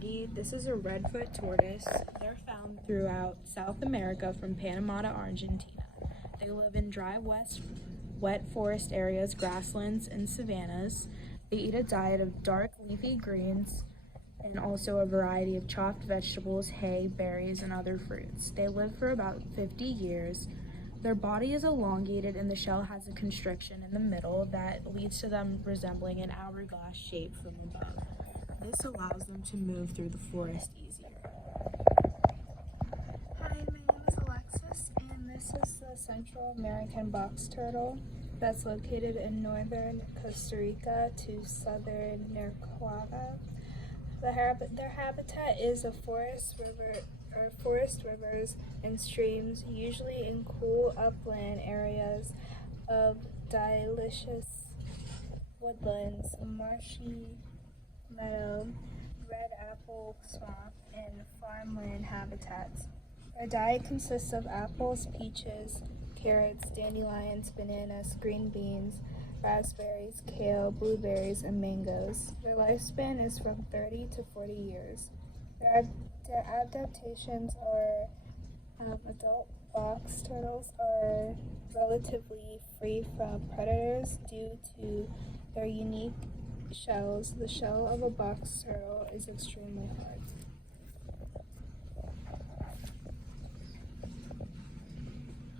Maggie. This is a redfoot tortoise. They're found throughout South America from Panama to Argentina. They live in dry wet forest areas, grasslands, and savannas. They eat a diet of dark leafy greens and also a variety of chopped vegetables, hay, berries, and other fruits. They live for about 50 years. Their body is elongated and the shell has a constriction in the middle that leads to them resembling an hourglass shape from above. This allows them to move through the forest easier. Hi, my name is Alexis, and this is the Central American box turtle that's located in northern Costa Rica to southern Nicaragua. Their habitat is a forest, rivers, and streams, usually in cool upland areas of dioecious woodlands, marshy meadow, red apple swamp, and farmland habitats. Their diet consists of apples, peaches, carrots, dandelions, bananas, green beans, raspberries, kale, blueberries, and mangoes. Their lifespan is from 30 to 40 years. Their adaptations are adult box turtles are relatively free from predators due to their unique shells. The shell of a box turtle is extremely hard.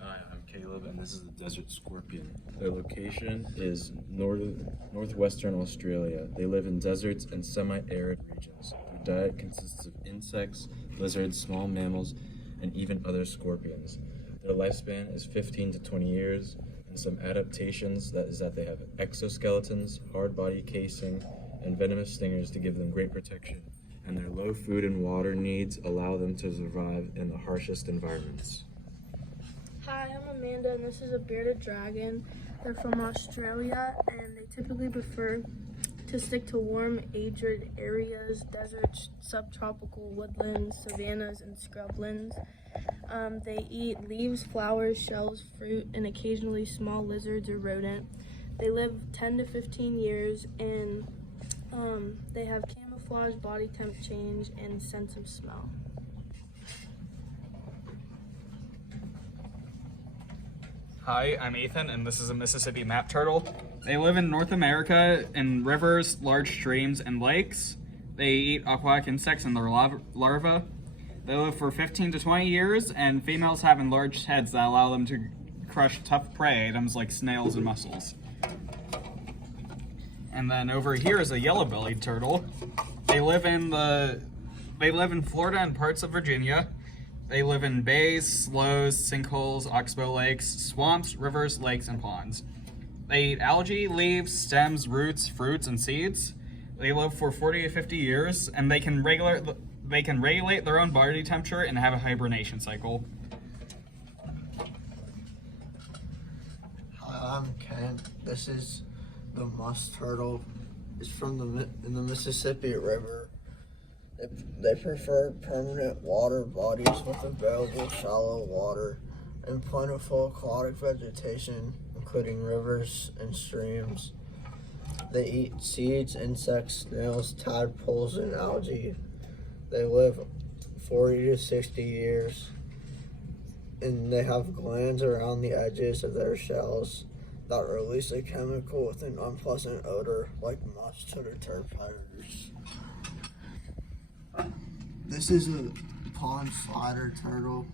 Hi, I'm Caleb, and this is the desert scorpion. Their location is northwestern Australia. They live in deserts and semi-arid regions. Their diet consists of insects, lizards, small mammals, and even other scorpions. Their lifespan is 15 to 20 years, and some adaptations that they have exoskeletons, hard body casing, and venomous stingers to give them great protection. And their low food and water needs allow them to survive in the harshest environments. Hi, I'm Amanda, and this is a bearded dragon. They're from Australia, and they typically prefer to stick to warm, arid areas, deserts, subtropical woodlands, savannas, and scrublands. They eat leaves, flowers, shells, fruit, and occasionally small lizards or rodent. They live 10 to 15 years, and they have camouflage, body temp change, and sense of smell. Hi, I'm Ethan, and this is a Mississippi map turtle. They live in North America in rivers, large streams, and lakes. They eat aquatic insects and their larvae. They live for 15 to 20 years, and females have enlarged heads that allow them to crush tough prey items like snails and mussels. And then over here is a yellow-bellied turtle. They live in Florida and parts of Virginia. They live in bays, sloughs, sinkholes, oxbow lakes, swamps, rivers, lakes, and ponds. They eat algae, leaves, stems, roots, fruits, and seeds. They live for 40 to 50 years, and they can regulate their own body temperature and have a hibernation cycle. Hi, I'm Ken. This is the musk turtle. It's from in the Mississippi River. They prefer permanent water bodies with available shallow water and plentiful aquatic vegetation, including rivers and streams. They eat seeds, insects, snails, tadpoles, and algae. They live 40 to 60 years, and they have glands around the edges of their shells that release a chemical with an unpleasant odor like musk or turpentine. This is a pond slider turtle.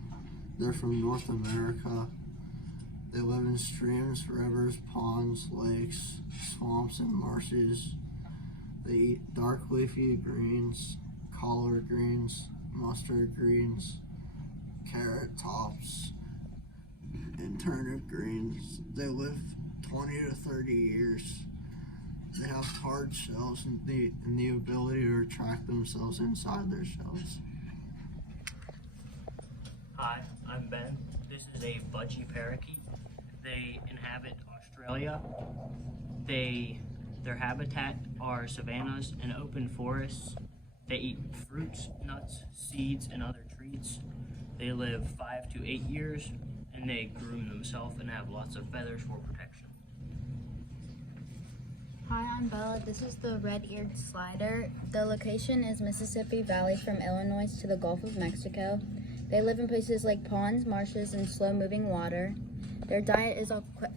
They're from North America. They live in streams, rivers, ponds, lakes, swamps, and marshes. They eat dark leafy greens, collard greens, mustard greens, carrot tops, and turnip greens. They live 20 to 30 years. They have hard shells and the ability to retract themselves inside their shells. Hi, I'm Ben. This is a budgie parakeet. They inhabit Australia. Their habitat are savannas and open forests. They eat fruits, nuts, seeds, and other treats. They live 5 to 8 years, and they groom themselves and have lots of feathers for protection. Hi, I'm Bella. This is the red-eared slider. The location is Mississippi Valley from Illinois to the Gulf of Mexico. They live in places like ponds, marshes, and slow-moving water. Their diet is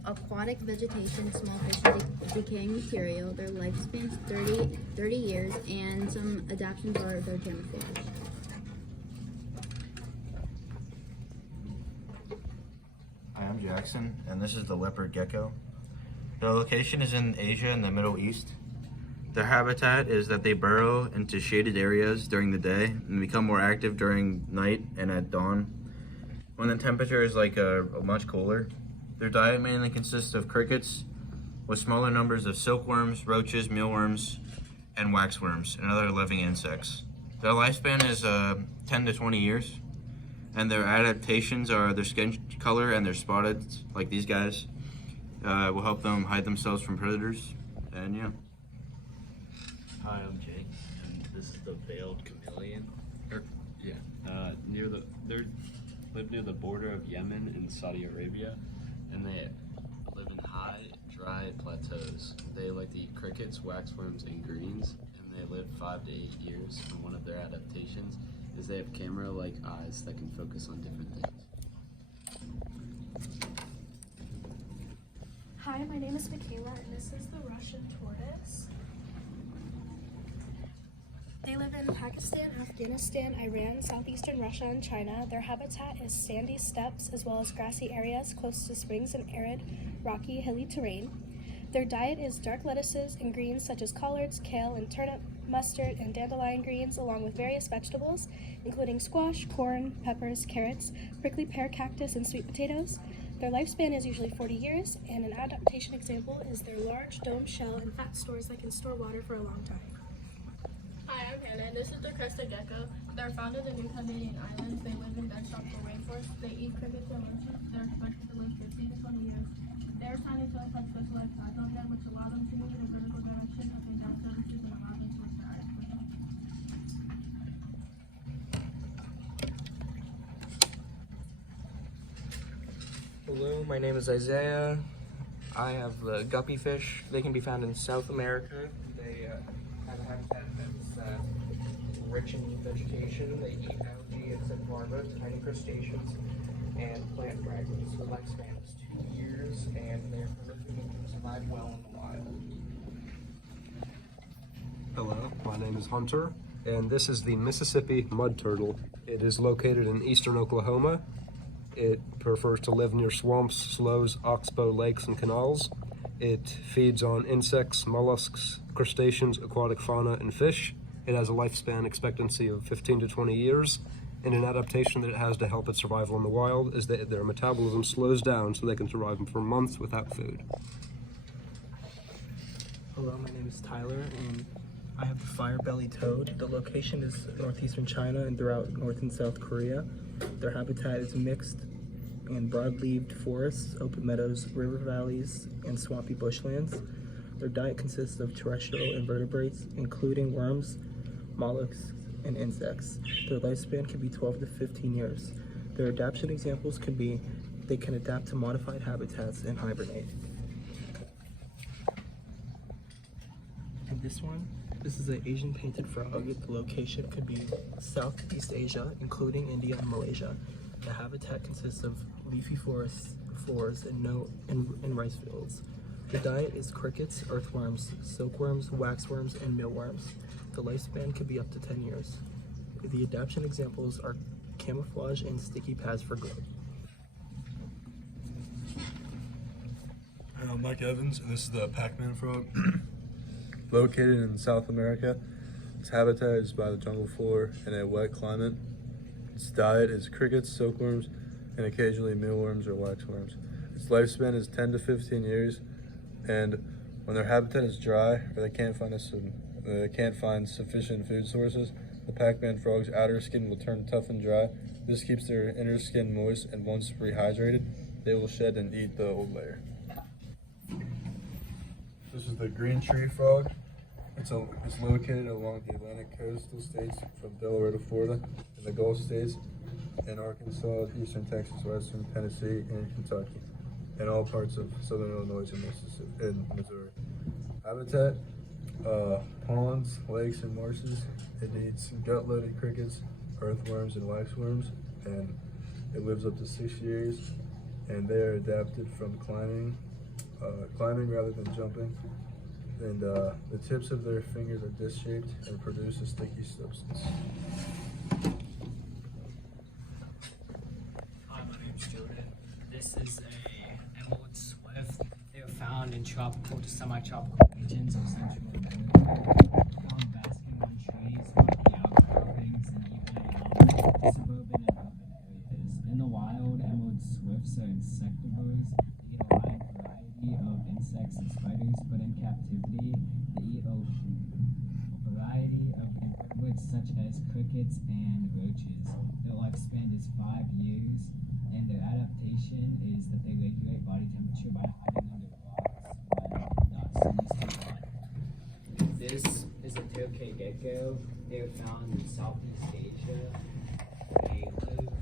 aquatic vegetation, small fish, and decaying material. Their lifespan is 30 years, and some adaptations are their camouflage. Hi, I'm Jackson, and this is the leopard gecko. Their location is in Asia and the Middle East. Their habitat is that they burrow into shaded areas during the day and become more active during night and at dawn, when the temperature is much cooler. Their diet mainly consists of crickets, with smaller numbers of silkworms, roaches, mealworms, and waxworms, and other living insects. Their lifespan is 10 to 20 years, and their adaptations are their skin color and their spotted, like these guys, will help them hide themselves from predators, and yeah. Hi, I'm Jake, and this is the veiled chameleon. They live near the border of Yemen and Saudi Arabia, and they live in high, dry plateaus. They like to eat crickets, waxworms, and greens, and they live 5 to 8 years. And one of their adaptations is they have camera-like eyes that can focus on different things. Hi, my name is Michaela, and this is the Russian tortoise. They live in Pakistan, Afghanistan, Iran, southeastern Russia, and China. Their habitat is sandy steppes as well as grassy areas close to springs and arid, rocky, hilly terrain. Their diet is dark lettuces and greens such as collards, kale, and turnip, mustard, and dandelion greens, along with various vegetables, including squash, corn, peppers, carrots, prickly pear cactus, and sweet potatoes. Their lifespan is usually 40 years, and an adaptation example is their large dome shell and fat stores that can store water for a long time. Hi, I'm Hannah, and this is the crested gecko. They're found in the New Canadian Islands. They live in dense tropical rainforests. They eat crickets and roaches. They're expected to live 15 to 20 years. Their tiny toes have specialized pads on them, which allow them to move in a vertical direction as they jump surfaces and allow them to lift their eyes quickly. Hello, my name is Isaiah. I have the guppy fish. They can be found in South America. They have a habitat that's rich in vegetation. They eat algae, insect larvae, tiny crustaceans, and plant fragments. The lifespan is 2 years, and they're prolific and can survive well in the wild. Hello, my name is Hunter, and this is the Mississippi mud turtle. It is located in eastern Oklahoma. It prefers to live near swamps, sloughs, oxbow lakes, and canals. It feeds on insects, mollusks, crustaceans, aquatic fauna, and fish. It has a lifespan expectancy of 15 to 20 years, and an adaptation that it has to help its survival in the wild is that their metabolism slows down so they can survive for months without food. Hello, my name is Tyler, and I have the fire-bellied toad. The location is northeastern China and throughout North and South Korea. Their habitat is mixed and broad-leaved forests, open meadows, river valleys, and swampy bushlands. Their diet consists of terrestrial invertebrates, including worms, mollusks, and insects. Their lifespan can be 12 to 15 years. Their adaptation examples could be they can adapt to modified habitats and hibernate. And this is an Asian painted frog. The location could be Southeast Asia, including India and Malaysia. The habitat consists of leafy forests, floors, and rice fields. The diet is crickets, earthworms, silkworms, waxworms, and mealworms. The lifespan could be up to 10 years. The adaptation examples are camouflage and sticky pads for growth. Hi, I'm Mike Evans, and this is the Pac-Man frog. Located in South America, its habitat is by the jungle floor in a wet climate. Its diet is crickets, silkworms, and occasionally mealworms or waxworms. Its lifespan is 10 to 15 years, and when their habitat is dry or they can't find sufficient food sources, the Pac-Man frog's outer skin will turn tough and dry. This keeps their inner skin moist, and once rehydrated, they will shed and eat the old layer. This is the green tree frog. It's located along the Atlantic coastal states from Delaware to Florida, in the Gulf states, in Arkansas, eastern Texas, western Tennessee, and Kentucky, and all parts of southern Illinois and Mississippi and Missouri. Habitat, ponds, lakes, and marshes. It eats gut-loaded crickets, earthworms, and waxworms, and it lives up to 6 years. And they are adapted from climbing rather than jumping. And the tips of their fingers are disc-shaped and produce a sticky substance. Hi, my name's Jordan. This is a emerald swift. They are found in tropical to semi-tropical regions of Central America. Found basking on trees, rocky outcroppings, and even in suburban and urban areas. In the wild, emerald swifts are insectivores. They eat a wide variety of insects and spiders, but in captivity, they eat a variety of invertebrates such as crickets and roaches. Their lifespan is 5 years, and their adaptation is that they regulate body temperature by hiding under rocks when not seized in one. This is a tokay gecko. They are found in Southeast Asia. They live